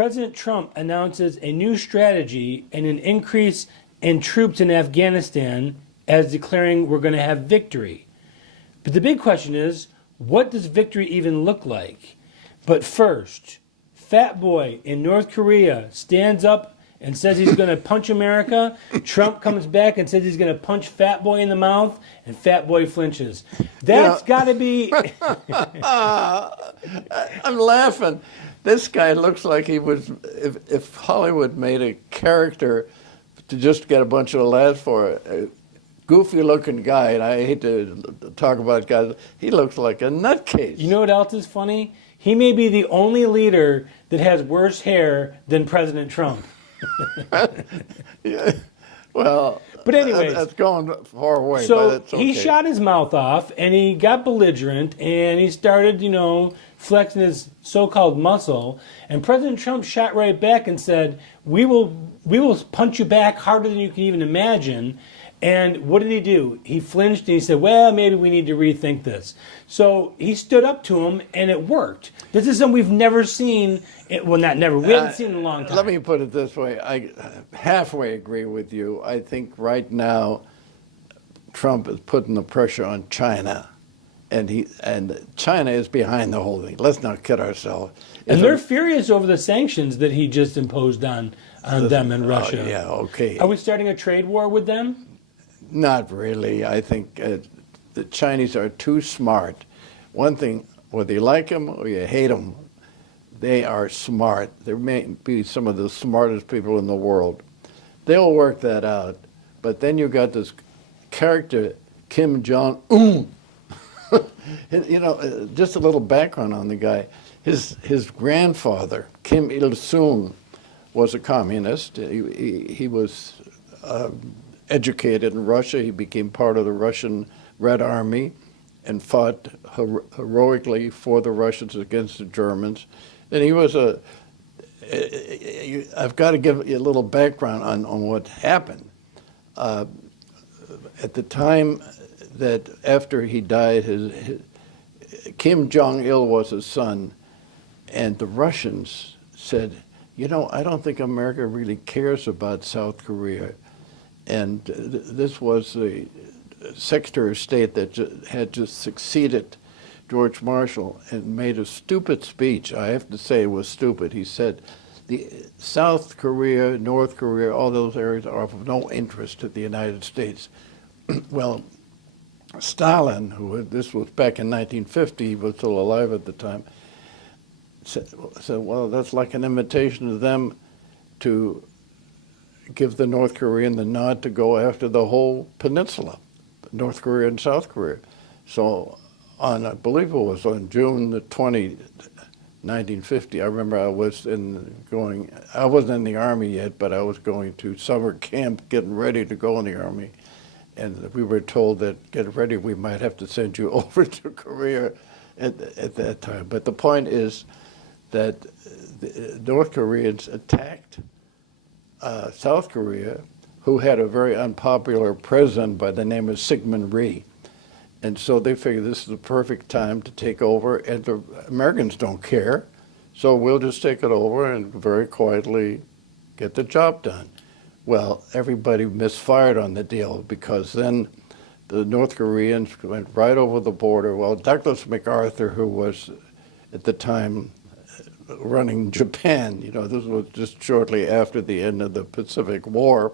President Trump announces a new strategy and an increase in troops in Afghanistan as declaring we're going to have victory. But the big question is, what does victory even look like? But first, Fat Boy in North Korea stands up and says he's going to punch America. Trump comes back and says he's going to punch Fat Boy in the mouth, and Fat Boy flinches. That's got to be... I'm laughing. This guy looks like he was, if Hollywood made a character to just get a bunch of laughs for it, a goofy-looking guy, and I hate to talk about guys, he looks like a nutcase. You know what else is funny? He may be the only leader that has worse hair than President Trump. Yeah. Well, but anyways, that's going far away. So but it's okay. He shot his mouth off, and he got belligerent, and he started, flexing his so-called muscle. And President Trump shot right back and said, "We will punch you back harder than you can even imagine." And what did he do? He flinched and he said, well, maybe we need to rethink this. So he stood up to him, and it worked. This is something we've never seen. Well, not never. We haven't seen in a long time. Let me put it this way. I halfway agree with you. I think right now Trump is putting the pressure on China, and China is behind the whole thing. Let's not kid ourselves. And they're furious over the sanctions that he just imposed on them and Russia. Yeah, okay. Are we starting a trade war with them? Not really. I think the Chinese are too smart. One thing, whether you like them or you hate them, they are smart. They may be some of the smartest people in the world. They'll work that out. But then you got this character, Kim Jong-un. Just a little background on the guy. His grandfather, Kim Il-sung, was a communist. He was educated in Russia. He became part of the Russian Red Army and fought heroically for the Russians against the Germans. And he was I've got to give you a little background on what happened. At the time that after he died, Kim Jong-il was his son, and the Russians said, I don't think America really cares about South Korea. And this was the Secretary of State that had just succeeded George Marshall and made a stupid speech. I have to say it was stupid. He said, the South Korea, North Korea, all those areas are of no interest to the United States. Well, Stalin, this was back in 1950, he was still alive at the time, said, well, that's like an invitation to them to give the North Korean the nod to go after the whole peninsula, North Korea and South Korea. So I believe it was on June the 20th, 1950, I remember I wasn't in the Army yet, but I was going to summer camp getting ready to go in the Army. And we were told that, get ready, we might have to send you over to Korea at that time. But the point is that the North Koreans attacked South Korea, who had a very unpopular president by the name of Syngman Rhee. And so they figured this is the perfect time to take over, and the Americans don't care, so we'll just take it over and very quietly get the job done. Well, everybody misfired on the deal, because then the North Koreans went right over the border. Well, Douglas MacArthur, who was at the time running Japan, this was just shortly after the end of the Pacific War,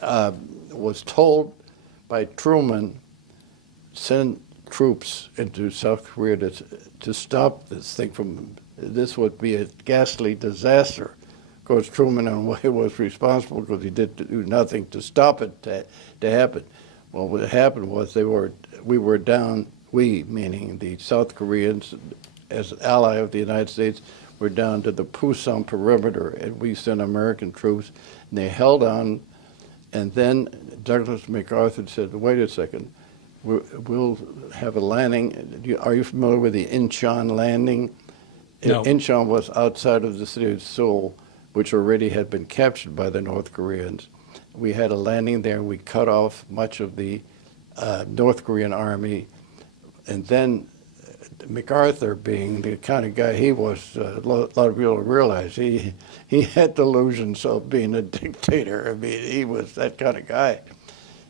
was told by Truman, send troops into South Korea to stop this thing this would be a ghastly disaster. Of course, Truman in a way was responsible because he did do nothing to stop it to happen. Well, what happened was we were down, we, meaning the South Koreans, as ally of the United States, were down to the Pusan perimeter, and we sent American troops, and they held on, and then Douglas MacArthur said, wait a second, we'll have a landing. Are you familiar with the Incheon landing? No. Incheon was outside of the city of Seoul, which already had been captured by the North Koreans. We had a landing there. We cut off much of the North Korean army, and then MacArthur, being the kind of guy he was, a lot of people don't realize he had delusions of being a dictator. I mean, he was that kind of guy.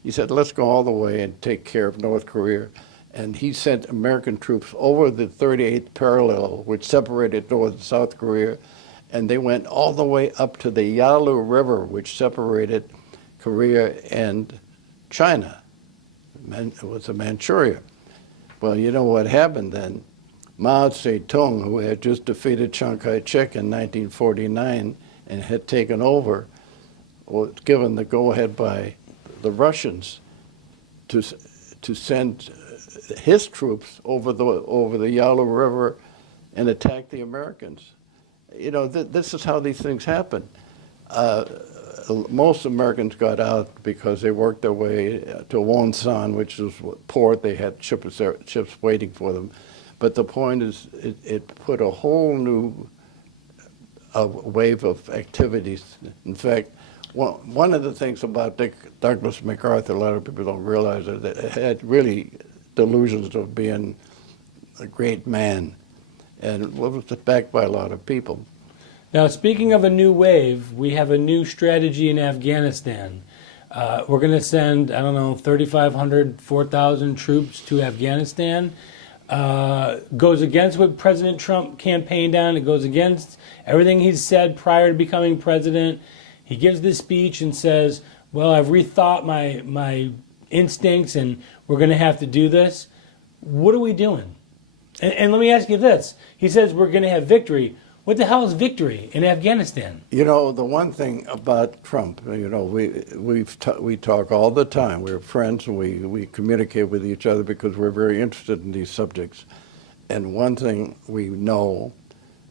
He said, let's go all the way and take care of North Korea. And he sent American troops over the 38th parallel, which separated North and South Korea, and they went all the way up to the Yalu River, which separated Korea and China. It was Manchuria. Well, you know what happened then? Mao Zedong, who had just defeated Chiang Kai-shek in 1949 and had taken over, was given the go-ahead by the Russians to send his troops over the Yalu River and attack the Americans. You know, this is how these things happen. Most Americans got out because they worked their way to Wonsan, which was a port. They had ships waiting for them. But the point is, it put a whole new wave of activities. In fact, one of the things about Douglas MacArthur, a lot of people don't realize it, that had really delusions of being a great man, and was backed by a lot of people. Now, speaking of a new wave, we have a new strategy in Afghanistan. We're going to send, 3,500, 4,000 troops to Afghanistan. Goes against what President Trump campaigned on. It goes against everything he's said prior to becoming president. He gives this speech and says, well, I've rethought my instincts and we're going to have to do this. What are we doing? And let me ask you this. He says we're going to have victory. What the hell is victory in Afghanistan? You know, the one thing about Trump, you know, we talk all the time. We're friends, and we communicate with each other because we're very interested in these subjects. And one thing we know,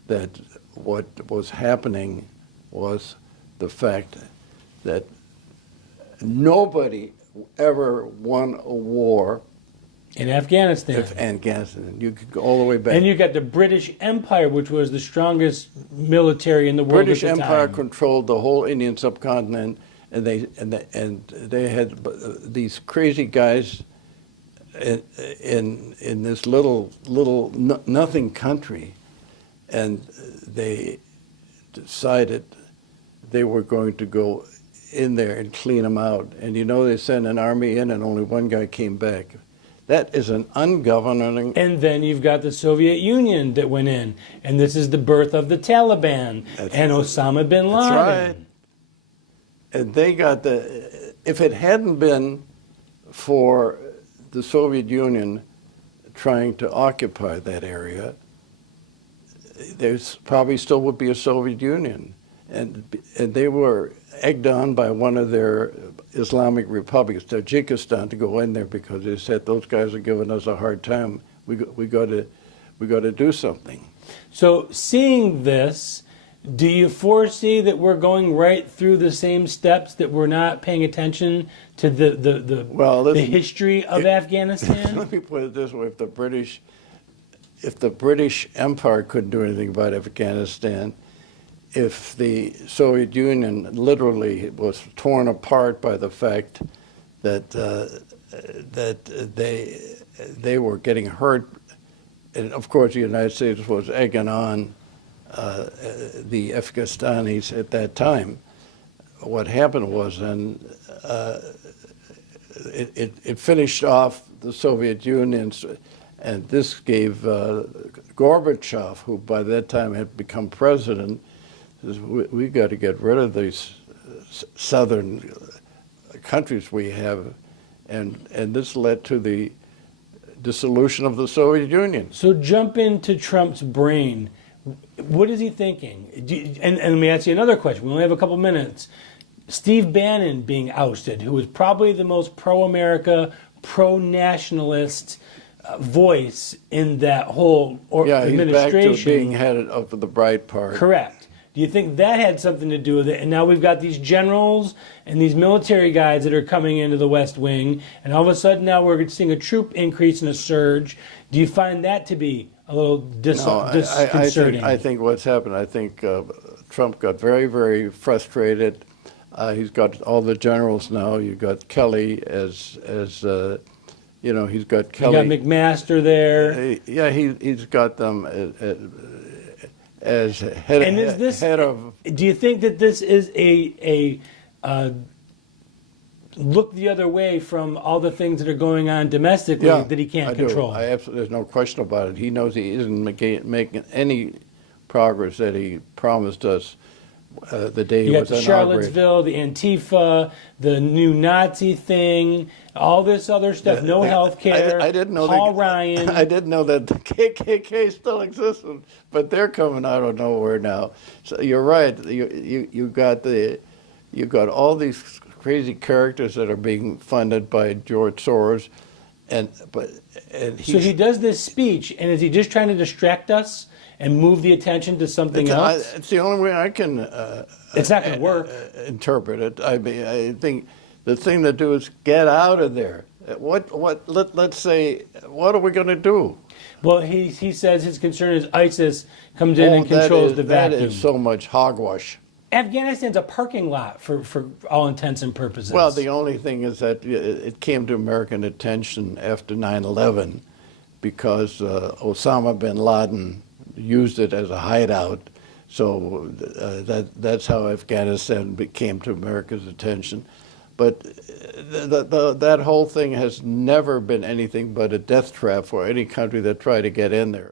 that what was happening was the fact that nobody ever won a war in Afghanistan. Afghanistan. You could go all the way back. And you got the British Empire, which was the strongest military in the world British at the Empire time. controlled the whole Indian subcontinent, and they had these crazy guys in this little nothing country, and they decided they were going to go in there and clean them out. And you know, they sent an army in, and only one guy came back. That is an ungoverning. And then you've got the Soviet Union that went in, and this is the birth of the Taliban and Osama bin Laden. That's right. And they got if it hadn't been for the Soviet Union trying to occupy that area, there's probably still would be a Soviet Union. And they were egged on by one of their Islamic republics, Tajikistan, to go in there because they said those guys are giving us a hard time. We got to do something. So, seeing this, do you foresee that we're going right through the same steps, that we're not paying attention to the history of Afghanistan? Let me put it this way: if the British Empire couldn't do anything about Afghanistan, if the Soviet Union literally was torn apart by the fact that they were getting hurt, and of course the United States was egging on the Afghanis at that time, what happened was then it finished off the Soviet Union, and this gave Gorbachev, who by that time had become president, we got to get rid of these southern countries we have, and this led to the dissolution of the Soviet Union. So jump into Trump's brain. What is he thinking? And let me ask you another question. We only have a couple minutes. Steve Bannon being ousted, who was probably the most pro-America, pro-nationalist voice in that whole administration. He's back to being head of the bright part. Correct. Do you think that had something to do with it? And now we've got these generals and these military guys that are coming into the West Wing, and all of a sudden now we're seeing a troop increase and a surge. Do you find that to be a little disconcerting? I think what's happened, I think Trump got very, very frustrated. He's got all the generals now. You've got Kelly as You know, he's got You got Kelly. McMaster there. Yeah, he's got them as head, And is this? head of. Do you think that this is a look the other way from all the things that are going on domestically Yeah, that he can't I do. control? There's no question about it. He knows he isn't making any progress that he promised us the day You he got was the inaugurated. Charlottesville, the Antifa, the new Nazi thing, all this other stuff. No health care. I didn't know Paul that, Ryan. I didn't know that the KKK still existed, but they're coming out of nowhere now. So you're right. You got all these crazy characters that are being funded by George Soros, and So he does this speech, and is he just trying to distract us and move the attention to something else? It's the only way I can. It's not going to work. Interpret it. I mean, I think the thing to do is get out of there. Let's say, what are we going to do? Well, he says his concern is ISIS comes in and controls the vacuum. That is so much hogwash. Afghanistan's a parking lot for all intents and purposes. Well, the only thing is that it came to American attention after 9/11 because Osama bin Laden used it as a hideout. So that's how Afghanistan came to America's attention. But that whole thing has never been anything but a death trap for any country that tried to get in there.